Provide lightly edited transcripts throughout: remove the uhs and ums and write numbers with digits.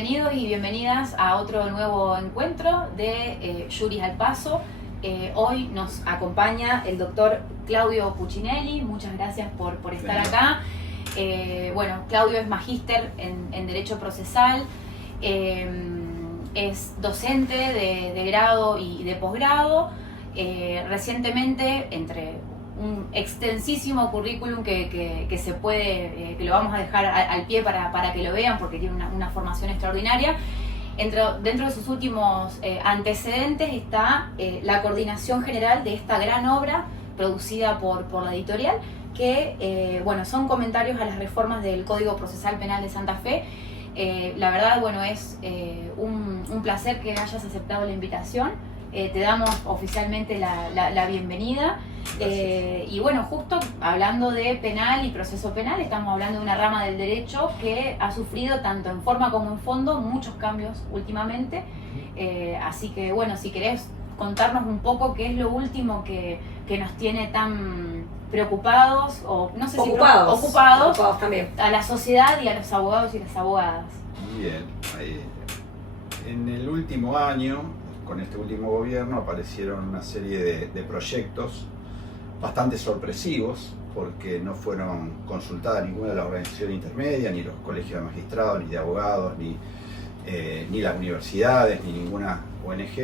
bienvenidos y bienvenidas a otro nuevo encuentro de Juris al Paso. Hoy nos acompaña el doctor Claudio Puccinelli. Muchas gracias por estar acá. Bueno, Claudio es magíster en Derecho Procesal, es docente de grado y de posgrado. Recientemente, entre un extensísimo currículum que se puede, que lo vamos a dejar al pie para que lo vean, porque tiene una formación extraordinaria. Dentro de sus últimos antecedentes está la coordinación general de esta gran obra producida por la editorial, que bueno, son comentarios a las reformas del Código Procesal Penal de Santa Fe. La verdad, bueno, es un placer que hayas aceptado la invitación. Te damos oficialmente la bienvenida. Y bueno, justo hablando de penal y proceso penal, estamos hablando de una rama del derecho que ha sufrido tanto en forma como en fondo muchos cambios últimamente. Así que bueno, si querés contarnos un poco qué es lo último que nos tiene tan preocupados, o no sé si ocupados también, a la sociedad y a los abogados y las abogadas. Bien, en el último año, con este último gobierno, aparecieron una serie de proyectos bastante sorpresivos, porque no fueron consultadas ninguna de las organizaciones intermedias, ni los colegios de magistrados, ni de abogados, ni las universidades, ni ninguna ONG,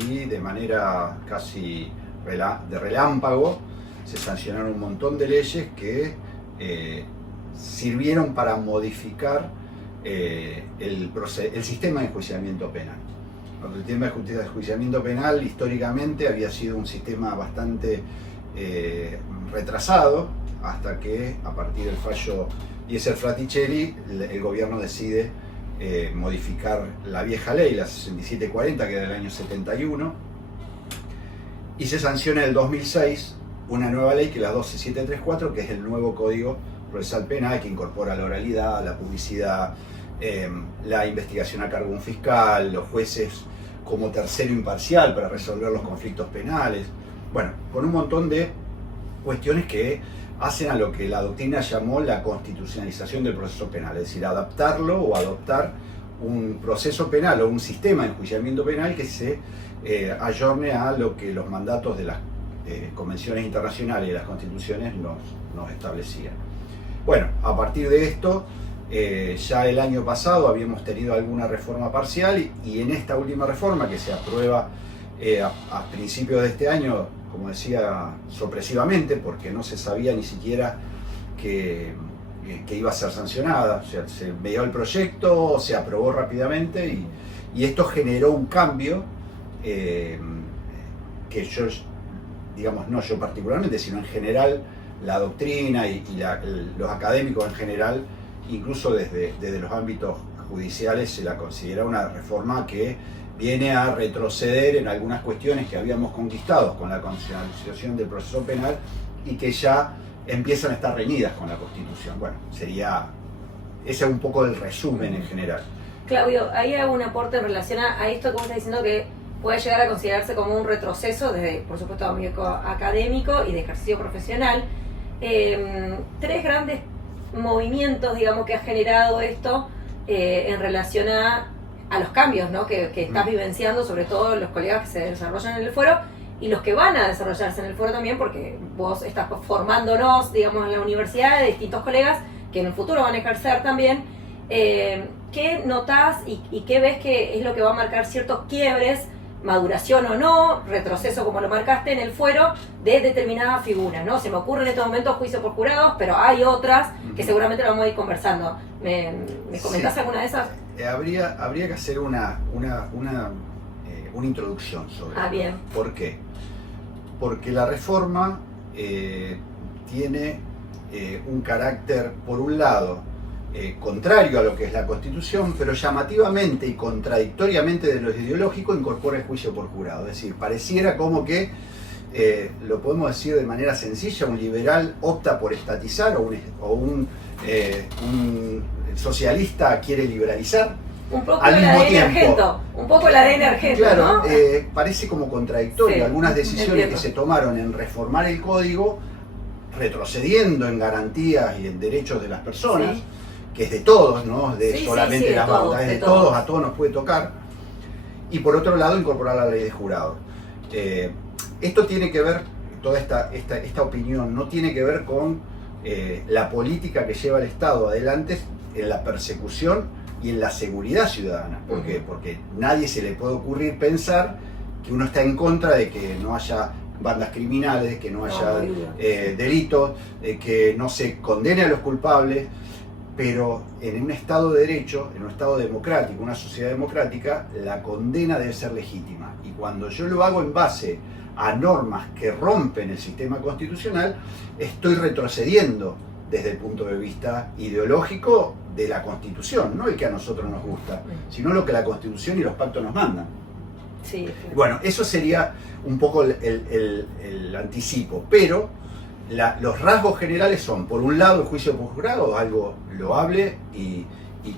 y de manera casi de relámpago se sancionaron un montón de leyes que sirvieron para modificar el sistema de enjuiciamiento penal. El sistema de enjuiciamiento penal históricamente había sido un sistema bastante retrasado, hasta que a partir del fallo Diesel Fraticelli el gobierno decide modificar la vieja ley, la 6740, que era del año 71, y se sanciona en el 2006 una nueva ley, que es la 12734, que es el nuevo Código Procesal Penal, que incorpora la oralidad, la publicidad, la investigación a cargo de un fiscal, los jueces como tercero imparcial para resolver los conflictos penales. Bueno, con un montón de cuestiones que hacen a lo que la doctrina llamó la constitucionalización del proceso penal, es decir, adaptarlo o adoptar un proceso penal o un sistema de enjuiciamiento penal que se ayorne a lo que los mandatos de las convenciones internacionales y las constituciones nos establecían. Bueno, a partir de esto, ya el año pasado habíamos tenido alguna reforma parcial, y en esta última reforma, que se aprueba a principios de este año, como decía, sorpresivamente, porque no se sabía ni siquiera que iba a ser sancionada. O sea, se veía el proyecto, se aprobó rápidamente, y esto generó un cambio que yo, digamos, no yo particularmente, sino en general la doctrina y los académicos en general, incluso desde los ámbitos judiciales, se la considera una reforma que viene a retroceder en algunas cuestiones que habíamos conquistado con la constitucionalización del proceso penal y que ya empiezan a estar reñidas con la Constitución. Bueno, ese es un poco el resumen en general. Claudio, ahí hago un aporte en relación a esto que vos estás diciendo, que puede llegar a considerarse como un retroceso desde, por supuesto, ámbito académico y de ejercicio profesional. Tres grandes movimientos, digamos, que ha generado esto en relación a los cambios, ¿no?, que estás vivenciando, sobre todo los colegas que se desarrollan en el foro y los que van a desarrollarse en el foro también, porque vos estás formándonos, digamos, en la universidad, de distintos colegas que en el futuro van a ejercer también. ¿Qué notás y qué ves que es lo que va a marcar ciertos quiebres, maduración o no, retroceso como lo marcaste en el fuero, de determinadas figuras, ¿no? Se me ocurre en este momento juicio por jurados, pero hay otras que seguramente lo vamos a ir conversando. ¿Me comentás alguna de esas? Habría que hacer una introducción sobre eso. Bien. ¿Por qué? Porque la reforma tiene un carácter, por un lado, contrario a lo que es la Constitución, pero llamativamente y contradictoriamente de lo ideológico incorpora el juicio por jurado. Es decir, pareciera como que, lo podemos decir de manera sencilla, un liberal opta por estatizar, o un socialista quiere liberalizar. Un poco al mismo tiempo. Un poco la ADN Argento, claro, ¿no? Parece como contradictorio. Sí, algunas decisiones entiendo. que se tomaron en reformar el código, retrocediendo en garantías y en derechos de las personas, Sí. que es de todos, no de Sí, solamente de las todos, facultades, de todos, a todos nos puede tocar. Y por otro lado, incorporar la ley de jurados. Esto tiene que ver, toda esta opinión, no tiene que ver con la política que lleva el Estado adelante en la persecución y en la seguridad ciudadana. ¿Por qué? Porque nadie se le puede ocurrir pensar que uno está en contra de que no haya bandas criminales, que no haya delitos, que no se condene a los culpables, pero en un Estado de Derecho, en un Estado democrático, una sociedad democrática, la condena debe ser legítima. Y cuando yo lo hago en base a normas que rompen el sistema constitucional, estoy retrocediendo desde el punto de vista ideológico de la Constitución, no el que a nosotros nos gusta, sino lo que la Constitución y los pactos nos mandan. Sí, claro. Bueno, eso sería un poco el anticipo, pero los rasgos generales son, por un lado, el juicio por jurado, algo loable y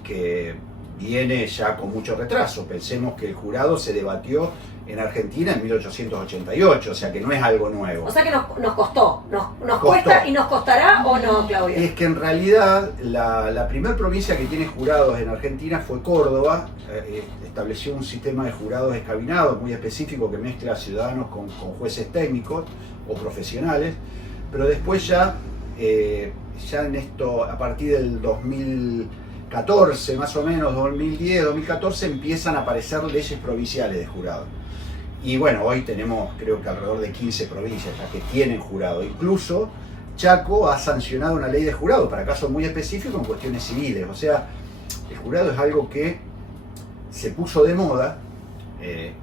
que viene ya con mucho retraso. Pensemos que el jurado se debatió en Argentina en 1888, o sea que no es algo nuevo. O sea que nos costó, nos Costó. cuesta y nos costará o no, Claudio. Es que en realidad la primera provincia que tiene jurados en Argentina fue Córdoba. Estableció un sistema de jurados escabinados muy específico que mezcla ciudadanos con jueces técnicos o profesionales, pero después ya en esto, a partir del 2014 más o menos, 2010, 2014, empiezan a aparecer leyes provinciales de jurados. Y bueno, hoy tenemos creo que alrededor de 15 provincias ya que tienen jurado. Incluso Chaco ha sancionado una ley de jurado para casos muy específicos en cuestiones civiles. O sea, el jurado es algo que se puso de moda.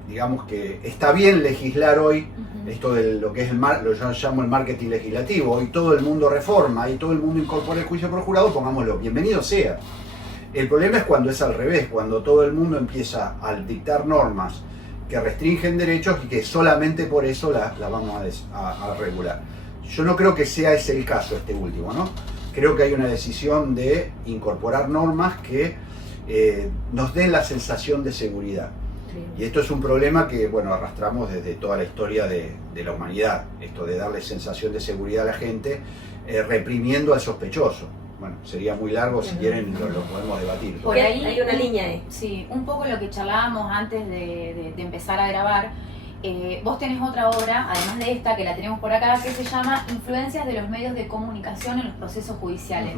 Digamos que está bien legislar hoy, esto de lo que es lo yo llamo el marketing legislativo. Hoy todo el mundo reforma y todo el mundo incorpora el juicio por jurado, pongámoslo, bienvenido sea. El problema es cuando es al revés, cuando todo el mundo empieza a dictar normas que restringen derechos y que solamente por eso la vamos a regular. Yo no creo que sea ese el caso, este último, ¿no? Creo que hay una decisión de incorporar normas que nos den la sensación de seguridad. Y esto es un problema que, bueno, arrastramos desde toda la historia de la humanidad, esto de darle sensación de seguridad a la gente, reprimiendo al sospechoso. Bueno, sería muy largo, si quieren lo podemos debatir. Por ahí hay una línea ahí. Sí, un poco lo que charlábamos antes de empezar a grabar. Vos tenés otra obra, además de esta, que la tenemos por acá, que se llama Influencias de los medios de comunicación en los procesos judiciales.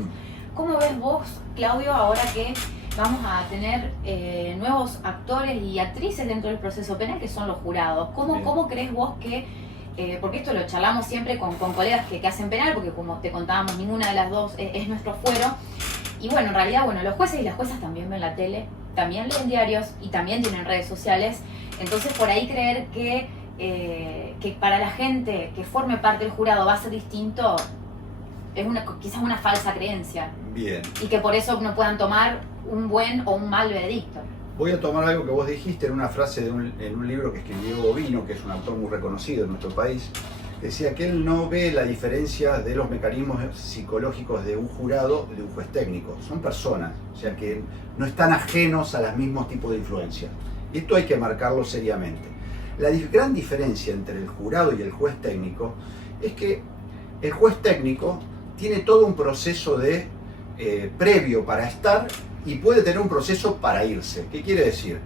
¿Cómo ves vos, Claudio, ahora que vamos a tener nuevos actores y actrices dentro del proceso penal, que son los jurados? ¿Cómo crees vos que, porque esto lo charlamos siempre con colegas que hacen penal, porque como te contábamos, ninguna de las dos es nuestro fuero, y bueno, en realidad, bueno, los jueces y las juezas también ven la tele, también leen diarios y también tienen redes sociales, entonces por ahí creer que para la gente que forme parte del jurado va a ser distinto, es quizás una falsa creencia. Bien. Y que por eso no puedan tomar un buen o un mal veredicto. Voy a tomar algo que vos dijiste en una frase en un libro que escribió Bovino, que es un autor muy reconocido en nuestro país, que decía que él no ve la diferencia de los mecanismos psicológicos de un jurado y de un juez técnico. Son personas, o sea que no están ajenos a los mismos tipos de influencia. Y esto hay que marcarlo seriamente. La gran diferencia entre el jurado y el juez técnico es que el juez técnico tiene todo un proceso previo para estar y puede tener un proceso para irse. ¿Qué quiere decir?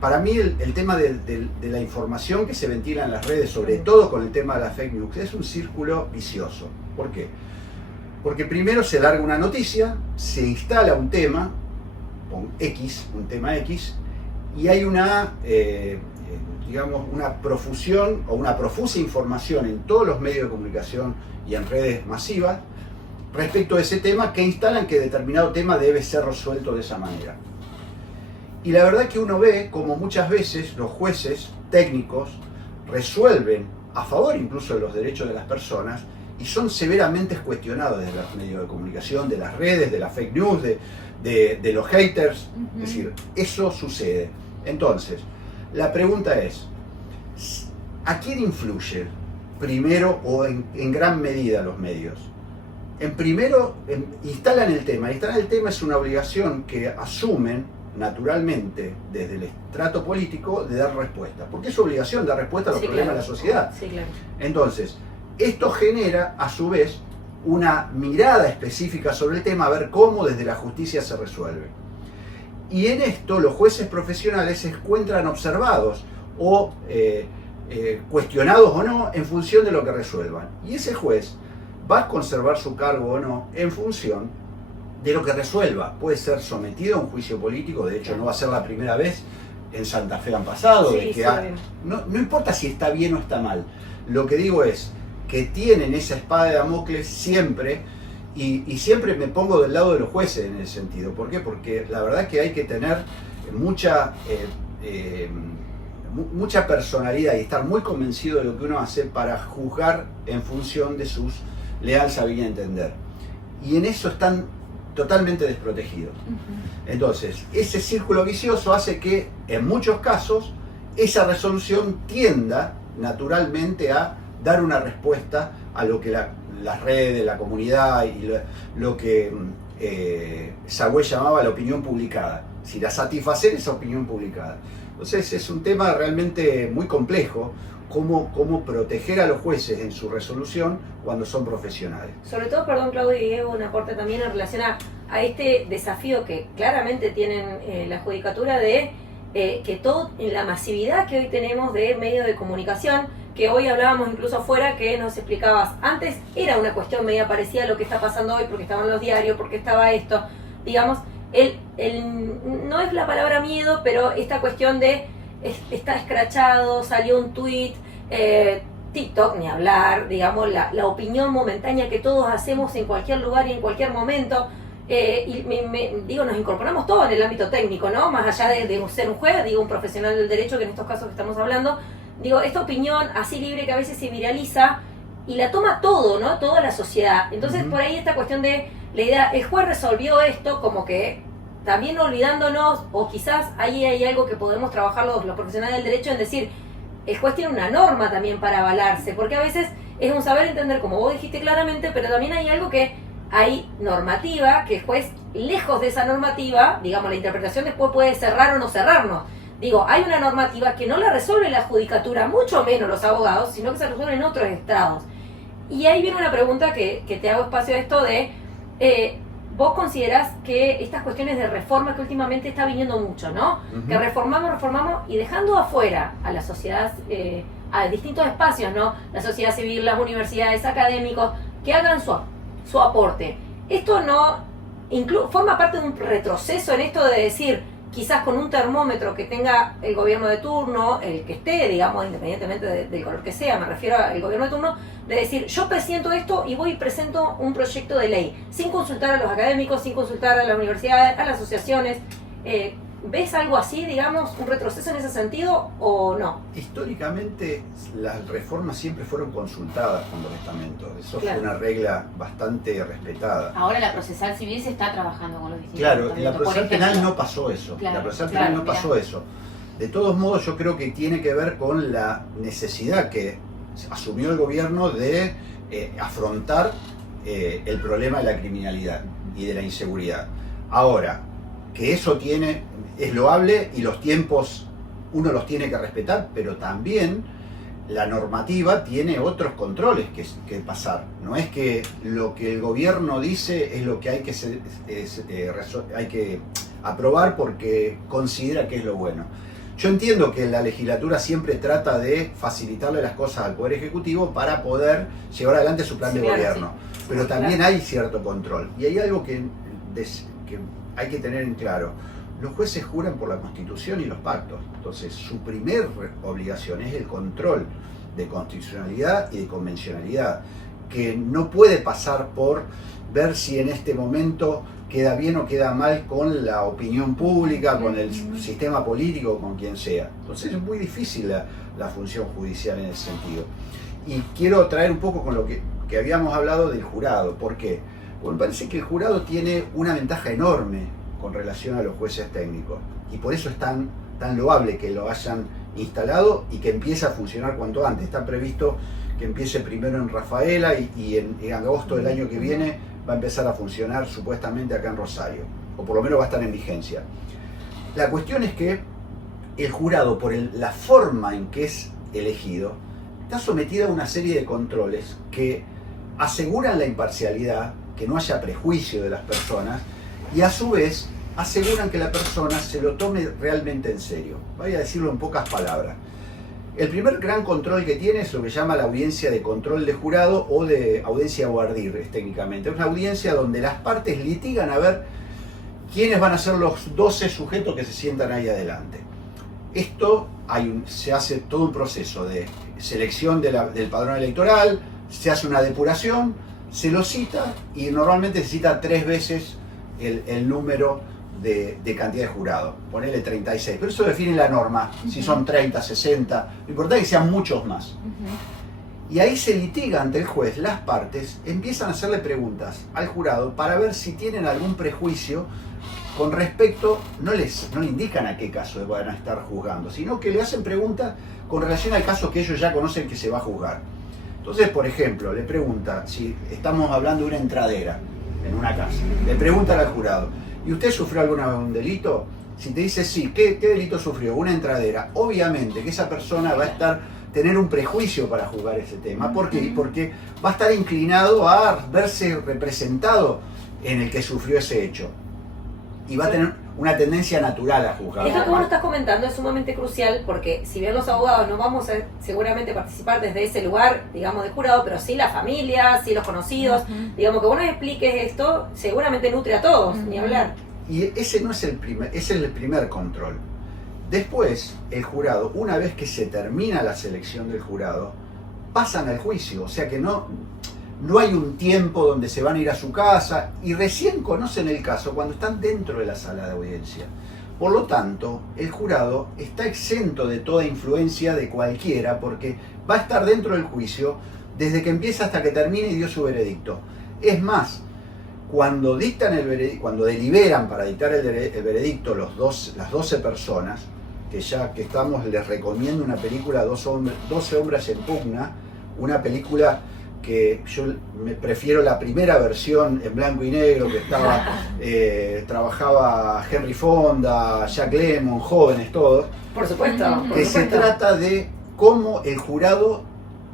Para mí el tema de la información que se ventila en las redes, sobre todo con el tema de la fake news, es un círculo vicioso. ¿Por qué? Porque primero se larga una noticia, se instala un tema, un tema X, y hay una profusión o una profusa información en todos los medios de comunicación y en redes masivas respecto a ese tema, que instalan que determinado tema debe ser resuelto de esa manera. Y la verdad que uno ve como muchas veces los jueces técnicos resuelven a favor incluso de los derechos de las personas y son severamente cuestionados desde los medios de comunicación, de las redes, de las fake news, de los haters. Es decir, eso sucede. Entonces, la pregunta es, ¿a quién influye primero o en gran medida los medios? Instalan el tema. Instalar el tema es una obligación que asumen naturalmente desde el estrato político de dar respuesta. Porque es obligación dar respuesta a los problemas de la sociedad. Sí, claro. Entonces, esto genera a su vez una mirada específica sobre el tema, a ver cómo desde la justicia se resuelve. Y en esto los jueces profesionales se encuentran observados o cuestionados o no en función de lo que resuelvan. Y ese juez va a conservar su cargo o no en función de lo que resuelva. Puede ser sometido a un juicio político, de hecho no va a ser la primera vez, en Santa Fe han pasado, Sí, de que sí, no importa si está bien o está mal, lo que digo es que tienen esa espada de Damocles siempre, y siempre me pongo del lado de los jueces en ese sentido. ¿Por qué? Porque la verdad es que hay que tener mucha personalidad y estar muy convencido de lo que uno hace para juzgar en función de sus leal saber entender. Y en eso están totalmente desprotegidos. Entonces, ese círculo vicioso hace que en muchos casos esa resolución tienda naturalmente a dar una respuesta a lo que las redes, la comunidad y lo que Sagüey llamaba la opinión publicada. Si la satisfacer esa opinión publicada. Entonces es un tema realmente muy complejo, cómo proteger a los jueces en su resolución cuando son profesionales. Sobre todo, perdón Claudio y Diego, un aporte también en relación a este desafío que claramente tienen la judicatura de que todo, en la masividad que hoy tenemos de medios de comunicación, que hoy hablábamos incluso afuera, que nos explicabas, antes era una cuestión media parecida a lo que está pasando hoy, porque estaban los diarios, porque estaba esto, digamos, no es la palabra miedo, pero esta cuestión de está escrachado, salió un tweet, TikTok, ni hablar, digamos, la opinión momentánea que todos hacemos en cualquier lugar y en cualquier momento. Digo, nos incorporamos todos en el ámbito técnico, ¿no? Más allá de ser un juez, digo, un profesional del derecho, que en estos casos que estamos hablando, digo, esta opinión así libre que a veces se viraliza y la toma todo, ¿no? Toda la sociedad. Entonces, por ahí esta cuestión de la idea, el juez resolvió esto, como que también olvidándonos, o quizás ahí hay algo que podemos trabajar los profesionales del derecho en decir, el juez tiene una norma también para avalarse, porque a veces es un saber entender, como vos dijiste claramente, pero también hay algo que hay normativa, que el juez, lejos de esa normativa, digamos, la interpretación después puede cerrar o no cerrarnos. Digo, hay una normativa que no la resuelve la judicatura, mucho menos los abogados, sino que se resuelve en otros estrados. Y ahí viene una pregunta que te hago espacio a esto de, vos considerás que estas cuestiones de reforma que últimamente está viniendo mucho, ¿no? Que reformamos y dejando afuera a la sociedad, a distintos espacios, ¿no? La sociedad civil, las universidades, académicos, que hagan su aporte. Esto no forma parte de un retroceso en esto de decir, quizás con un termómetro que tenga el gobierno de turno, el que esté, digamos, independientemente del color que sea, me refiero al gobierno de turno, de decir, yo presiento esto y voy y presento un proyecto de ley, sin consultar a los académicos, sin consultar a las universidades, a las asociaciones. ¿Ves algo así, digamos, un retroceso en ese sentido o no? Históricamente las reformas siempre fueron consultadas con los estamentos, eso Claro. fue una regla bastante respetada. Ahora la procesal civil se está trabajando con los distintos Claro, en la estamentos, por procesal penal ejemplo. no pasó eso. Claro, La procesal claro, penal no mirá. pasó eso. De todos modos, yo creo que tiene que ver con la necesidad que asumió el gobierno de afrontar el problema de la criminalidad y de la inseguridad. Ahora, que eso es loable y los tiempos uno los tiene que respetar, pero también la normativa tiene otros controles que pasar. No es que lo que el gobierno dice es lo que hay que aprobar porque considera que es lo bueno. Yo entiendo que la legislatura siempre trata de facilitarle las cosas al Poder Ejecutivo para poder llevar adelante su plan de Claro, gobierno, sí. pero también Claro. hay cierto control. Y hay algo que hay que tener en claro. Los jueces juran por la Constitución y los pactos. Entonces, su primer obligación es el control de constitucionalidad y de convencionalidad, que no puede pasar por ver si en este momento queda bien o queda mal con la opinión pública, con el sistema político, con quien sea. Entonces, es muy difícil la función judicial en ese sentido. Y quiero traer un poco con lo que habíamos hablado del jurado. ¿Por qué? Porque me parece que el jurado tiene una ventaja enorme con relación a los jueces técnicos, y por eso es tan loable que lo hayan instalado y que empiece a funcionar cuanto antes. Está previsto que empiece primero en Rafaela y en agosto del año que viene va a empezar a funcionar supuestamente acá en Rosario, o por lo menos va a estar en vigencia. La cuestión es que el jurado, por la forma en que es elegido, está sometido a una serie de controles que aseguran la imparcialidad, que no haya prejuicio de las personas, y a su vez aseguran que la persona se lo tome realmente en serio. Voy a decirlo en pocas palabras. El primer gran control que tiene es lo que llama la audiencia de control de jurado o de audiencia voir dire, técnicamente. Es una audiencia donde las partes litigan a ver quiénes van a ser los 12 sujetos que se sientan ahí adelante. Esto se hace todo un proceso de selección del padrón electoral, se hace una depuración, se lo cita y normalmente se cita 3 veces el número de cantidad de jurados. Ponele 36, pero eso define la norma, si son 30, 60, lo importante es que sean muchos más. Y ahí se litiga ante el juez, las partes empiezan a hacerle preguntas al jurado para ver si tienen algún prejuicio con respecto, no le indican a qué caso van a estar juzgando, sino que le hacen preguntas con relación al caso que ellos ya conocen que se va a juzgar. Entonces, por ejemplo, le pregunta, si estamos hablando de una entradera en una casa, le preguntan al jurado, ¿y usted sufrió algún delito? Si te dice sí, ¿qué delito sufrió? Una entradera. Obviamente que esa persona va a tener un prejuicio para juzgar ese tema. ¿Por qué? Porque va a estar inclinado a verse representado en el que sufrió ese hecho. Y va a tener una tendencia natural a juzgar. Esto que vos estás comentando es sumamente crucial porque si bien los abogados no vamos a seguramente participar desde ese lugar, digamos, de jurado, pero sí la familia, sí los conocidos, digamos, que vos nos expliques esto, seguramente nutre a todos, ni hablar. Y ese no es el primer control. Después, el jurado, una vez que se termina la selección del jurado, pasan al juicio, o sea que no hay un tiempo donde se van a ir a su casa y recién conocen el caso cuando están dentro de la sala de audiencia. Por lo tanto, el jurado está exento de toda influencia de cualquiera porque va a estar dentro del juicio desde que empieza hasta que termine y dio su veredicto. Es más, cuando deliberan para dictar el veredicto las 12 personas, que ya que estamos, les recomiendo una película 12 hombres en pugna, una película que yo me prefiero la primera versión en blanco y negro, que trabajaba Henry Fonda, Jack Lemmon, jóvenes todos. Por supuesto. Que se trata de cómo el jurado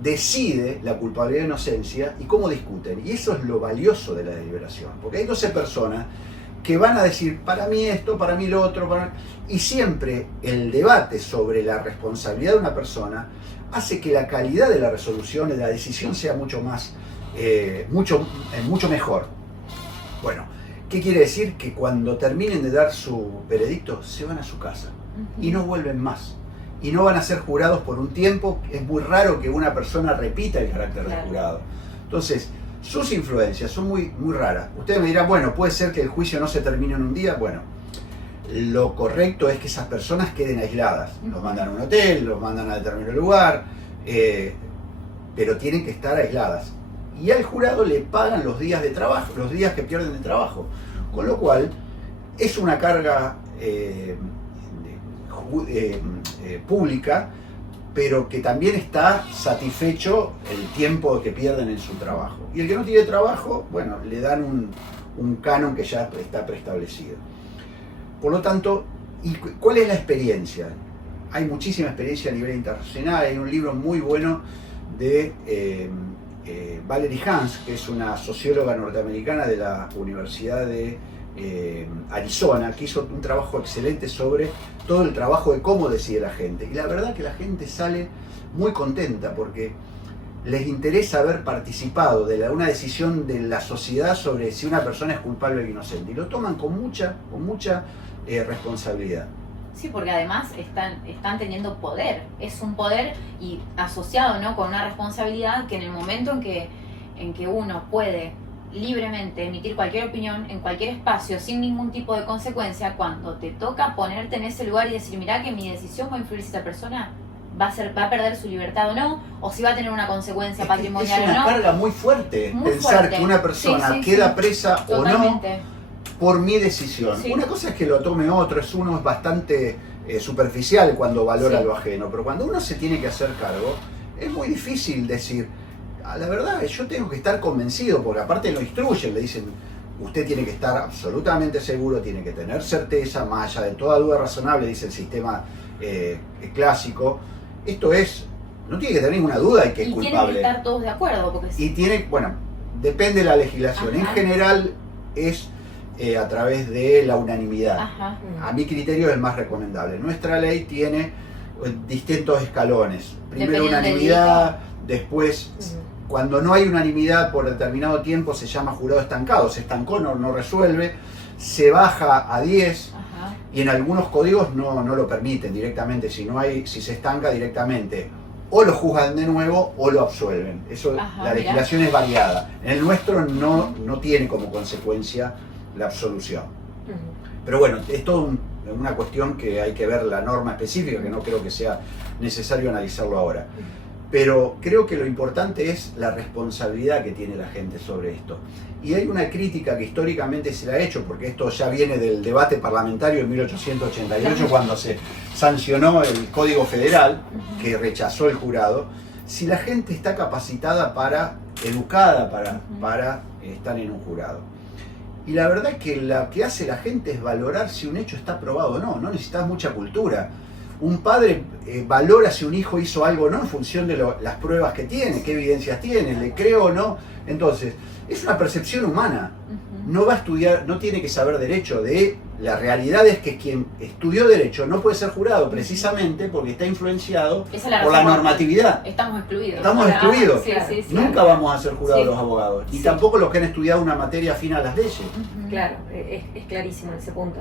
decide la culpabilidad e inocencia y cómo discuten. Y eso es lo valioso de la deliberación, porque hay 12 personas que van a decir, para mí esto, para mí lo otro, y siempre el debate sobre la responsabilidad de una persona hace que la calidad de la resolución, de la decisión, sea mucho mejor. Bueno, ¿qué quiere decir? Que cuando terminen de dar su veredicto, se van a su casa y no vuelven más. Y no van a ser jurados por un tiempo. Es muy raro que una persona repita el carácter de jurado. Entonces, sus influencias son muy, muy raras. Ustedes me dirán, bueno, puede ser que el juicio no se termine en un día. Bueno, lo correcto es que esas personas queden aisladas. Los mandan a un hotel, los mandan a determinado lugar, pero tienen que estar aisladas. Y al jurado le pagan los días de trabajo, los días que pierden de trabajo. Con lo cual, es una carga pública, pero que también está satisfecho el tiempo que pierden en su trabajo. Y el que no tiene trabajo, bueno, le dan un canon que ya está preestablecido. Por lo tanto, ¿y cuál es la experiencia? Hay muchísima experiencia a nivel internacional. Hay un libro muy bueno de Valerie Hans, que es una socióloga norteamericana de la Universidad de Arizona, que hizo un trabajo excelente sobre todo el trabajo de cómo decide la gente. Y la verdad que la gente sale muy contenta porque les interesa haber participado de una decisión de la sociedad sobre si una persona es culpable o inocente. Y lo toman con mucha responsabilidad. Sí, porque además están teniendo poder. Es un poder y asociado, ¿no?, con una responsabilidad que en el momento en que uno puede libremente emitir cualquier opinión en cualquier espacio sin ningún tipo de consecuencia, cuando te toca ponerte en ese lugar y decir, mirá que mi decisión va a influir si esta persona va a perder su libertad o no, o si va a tener una consecuencia patrimonial o no. Es una carga muy fuerte pensar que una persona queda presa o no por mi decisión. Sí. Una cosa es que lo tome otro, uno es bastante superficial cuando valora lo ajeno, pero cuando uno se tiene que hacer cargo, es muy difícil decir, la verdad, yo tengo que estar convencido, porque aparte lo instruyen, le dicen, usted tiene que estar absolutamente seguro, tiene que tener certeza, más allá de toda duda razonable, dice el sistema clásico. Esto es, no tiene que tener ninguna duda de que es culpable. Y tienen que estar todos de acuerdo. Porque y tiene, bueno, Depende de la legislación. Ajá. En general es a través de la unanimidad. Ajá. A mi criterio es el más recomendable. Nuestra ley tiene distintos escalones. Primero Dependiendo del unanimidad, después Ujú. cuando no hay unanimidad por determinado tiempo se llama jurado estancado. Se estancó, no resuelve, se baja a 10 Ajá. y en algunos códigos no lo permiten directamente. Si se estanca directamente, o lo juzgan de nuevo o lo absuelven. Eso, Ajá, la legislación es variada. En el nuestro no tiene como consecuencia la absolución. Ujú. Pero bueno, es todo una cuestión que hay que ver la norma específica, que no creo que sea necesario analizarlo ahora. Pero creo que lo importante es la responsabilidad que tiene la gente sobre esto. Y hay una crítica que históricamente se le ha hecho, porque esto ya viene del debate parlamentario en 1888, cuando se sancionó el Código Federal, que rechazó el jurado. Si la gente está capacitada educada para estar en un jurado. Y la verdad es que lo que hace la gente es valorar si un hecho está probado o no. No necesitas mucha cultura. Un padre valora si un hijo hizo algo o no en función de las pruebas que tiene, qué evidencias tiene, le creo o no. Entonces, es una percepción humana. No va a estudiar, no tiene que saber derecho. La realidad es que quien estudió derecho no puede ser jurado precisamente porque está influenciado Esa es la por la razón. normatividad. Estamos excluidos. Estamos excluidos. Sí, sí, sí. Nunca vamos a ser jurados Sí. los abogados. Y Sí. tampoco los que han estudiado una materia afín a las leyes. Ujú. Claro, es clarísimo en ese punto.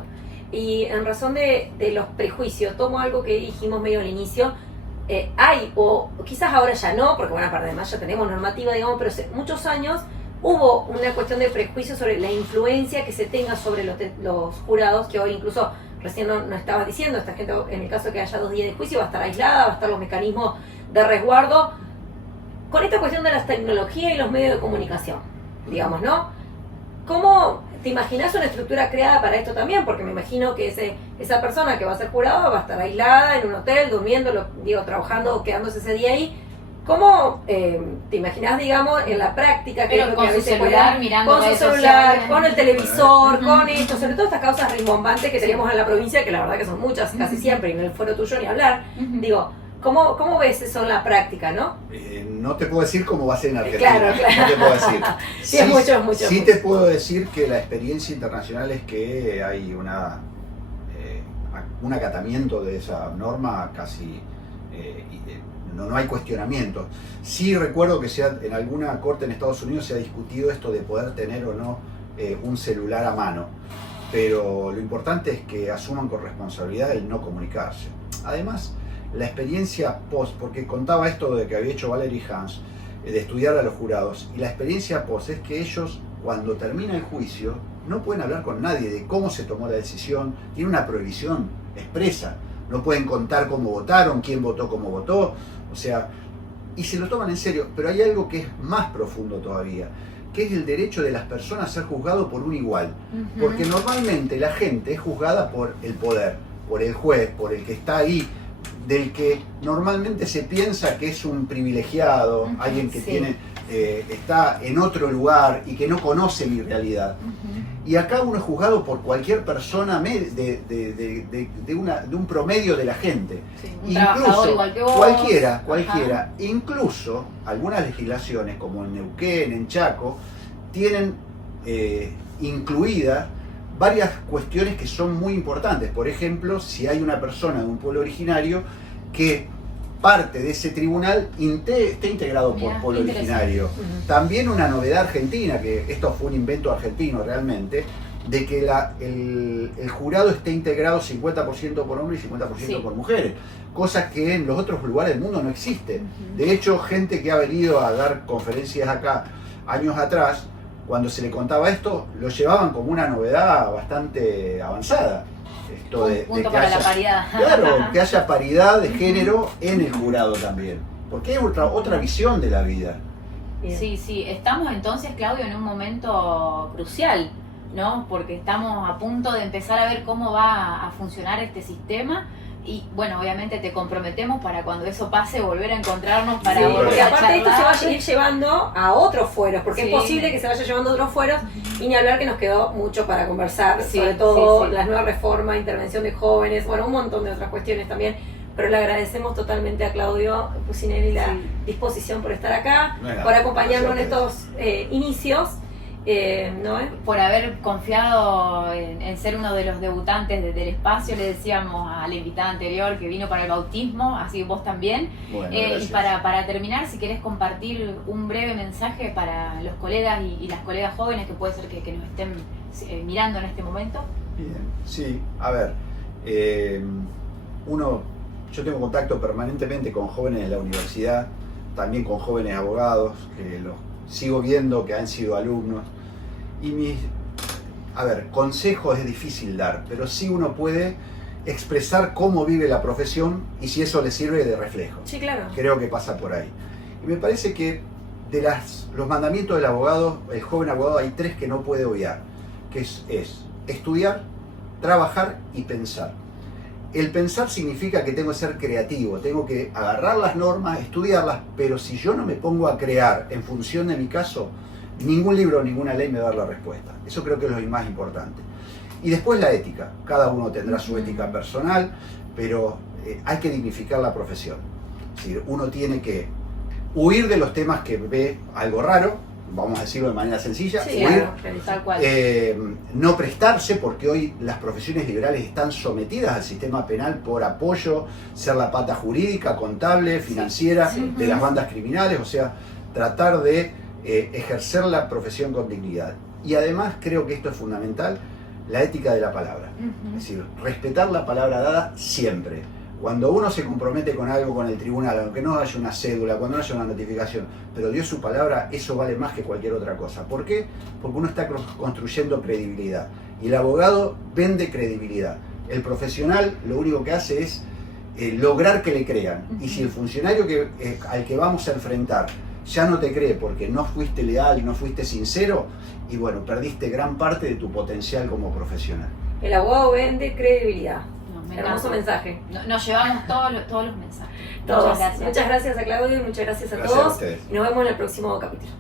Y en razón de los prejuicios, tomo algo que dijimos medio al inicio, o quizás ahora ya no, porque bueno, aparte además ya tenemos normativa, digamos, pero hace muchos años hubo una cuestión de prejuicio sobre la influencia que se tenga sobre los jurados, que hoy incluso recién no estabas diciendo, esta gente en el caso de que haya 2 días de juicio va a estar aislada, va a estar los mecanismos de resguardo, con esta cuestión de las tecnologías y los medios de comunicación, digamos, ¿no? ¿Cómo te imaginas una estructura creada para esto también? Porque me imagino que esa persona que va a ser jurado va a estar aislada en un hotel, durmiendo, trabajando o quedándose ese día ahí. ¿Cómo te imaginas, digamos, en la práctica? Que Pero es lo con que a su veces celular, mirando con su redes celular, sociales. con el televisor, Ujú. con esto, sobre todo estas causas rimbombantes que tenemos en la provincia, que la verdad que son muchas, casi Ujú. siempre, y en el fuero tuyo ni hablar. Ujú. Digo, ¿cómo ves eso en la práctica, no? No te puedo decir cómo va a ser en Argentina. Claro, claro. No te puedo decir. Sí, es mucho, es mucho. Sí te puedo decir que la experiencia internacional es que hay un acatamiento de esa norma casi... no hay cuestionamiento. Sí recuerdo que en alguna corte en Estados Unidos se ha discutido esto de poder tener o no un celular a mano. Pero lo importante es que asuman con responsabilidad el no comunicarse. Además, la experiencia post, porque contaba esto de que había hecho Valerie Hans, de estudiar a los jurados, y la experiencia post es que ellos, cuando termina el juicio, no pueden hablar con nadie de cómo se tomó la decisión, tiene una prohibición expresa, no pueden contar cómo votaron, quién votó, cómo votó, o sea, y se lo toman en serio, pero hay algo que es más profundo todavía, que es el derecho de las personas a ser juzgado por un igual, Ujú. porque normalmente la gente es juzgada por el poder, por el juez, por el que está ahí, del que normalmente se piensa que es un privilegiado, Ujú, alguien que sí. está en otro lugar y que no conoce mi realidad. Ujú. Y acá uno es juzgado por cualquier persona de un promedio de la gente. Sí, un trabajador igual que vos. Cualquiera. Incluso algunas legislaciones, como en Neuquén, en Chaco, tienen incluidas varias cuestiones que son muy importantes. Por ejemplo, si hay una persona de un pueblo originario que parte de ese tribunal esté integrado por Mirá, pueblo interesante. originario. Ujú. También una novedad argentina, que esto fue un invento argentino realmente, de que el jurado esté integrado 50% por hombres y 50% Sí. por mujeres, cosas que en los otros lugares del mundo no existen. Ujú. De hecho, gente que ha venido a dar conferencias acá años atrás, cuando se le contaba esto, lo llevaban como una novedad bastante avanzada. Esto de Punto que para la haya, paridad. claro, que haya paridad de género en el jurado también, porque es otra visión de la vida. Bien. Sí, estamos entonces, Claudio, en un momento crucial, ¿no? Porque estamos a punto de empezar a ver cómo va a funcionar este sistema y, bueno, obviamente te comprometemos para cuando eso pase volver a encontrarnos para Sí, volver Porque a aparte esto se va a charlar. ir llevando a otros fueros, porque Sí. es posible que se vaya llevando a otros fueros, y ni hablar que nos quedó mucho para conversar, Sí, sobre todo sí, sí. las nuevas reformas, intervención de jóvenes, bueno, un montón de otras cuestiones también pero le agradecemos totalmente a Claudio Pucinelli la Sí. disposición por estar acá, Bueno, por acompañarnos en gracias estos inicios, ¿no? Por haber confiado en ser uno de los debutantes del espacio. Le decíamos a la invitada anterior que vino para el bautismo, así que vos también. Bueno, Y gracias. para terminar, si querés compartir un breve mensaje para los colegas y las colegas jóvenes que puede ser que nos estén mirando en este momento. Bien, sí, a ver, yo tengo contacto permanentemente con jóvenes de la universidad, también con jóvenes abogados, que los sigo viendo, que han sido alumnos, y consejos es difícil dar, pero sí uno puede expresar cómo vive la profesión y si eso le sirve de reflejo. Sí, claro. Creo que pasa por ahí. Y me parece que de los mandamientos del abogado, el joven abogado, hay 3 que no puede obviar, que es estudiar, trabajar y pensar. El pensar significa que tengo que ser creativo, tengo que agarrar las normas, estudiarlas, pero si yo no me pongo a crear en función de mi caso, ningún libro, ninguna ley me va a dar la respuesta. Eso creo que es lo más importante. Y después la ética. Cada uno tendrá su ética personal, pero hay que dignificar la profesión. Es decir, uno tiene que huir de los temas que ve algo raro, vamos a decirlo de manera sencilla, Sí, huir, claro, Tal cual. no prestarse, porque hoy las profesiones liberales están sometidas al sistema penal por apoyo, ser la pata jurídica, contable, financiera Sí. de las bandas criminales, o sea, tratar de ejercer la profesión con dignidad. Y además creo que esto es fundamental, la ética de la palabra. Ujú. Es decir, respetar la palabra dada siempre. Cuando uno se compromete con algo con el tribunal, aunque no haya una cédula, cuando no haya una notificación, pero dio su palabra, eso vale más que cualquier otra cosa. ¿Por qué? Porque uno está construyendo credibilidad. Y el abogado vende credibilidad. El profesional lo único que hace es lograr que le crean. Y si el funcionario al que vamos a enfrentar ya no te cree porque no fuiste leal y no fuiste sincero, y bueno, perdiste gran parte de tu potencial como profesional. El abogado vende credibilidad. No, me Hermoso encanta. mensaje. Nos llevamos todos los mensajes. Todos. Muchas gracias. Muchas gracias a Claudio y muchas gracias a Gracias a todos. ustedes. Y nos vemos en el próximo capítulo.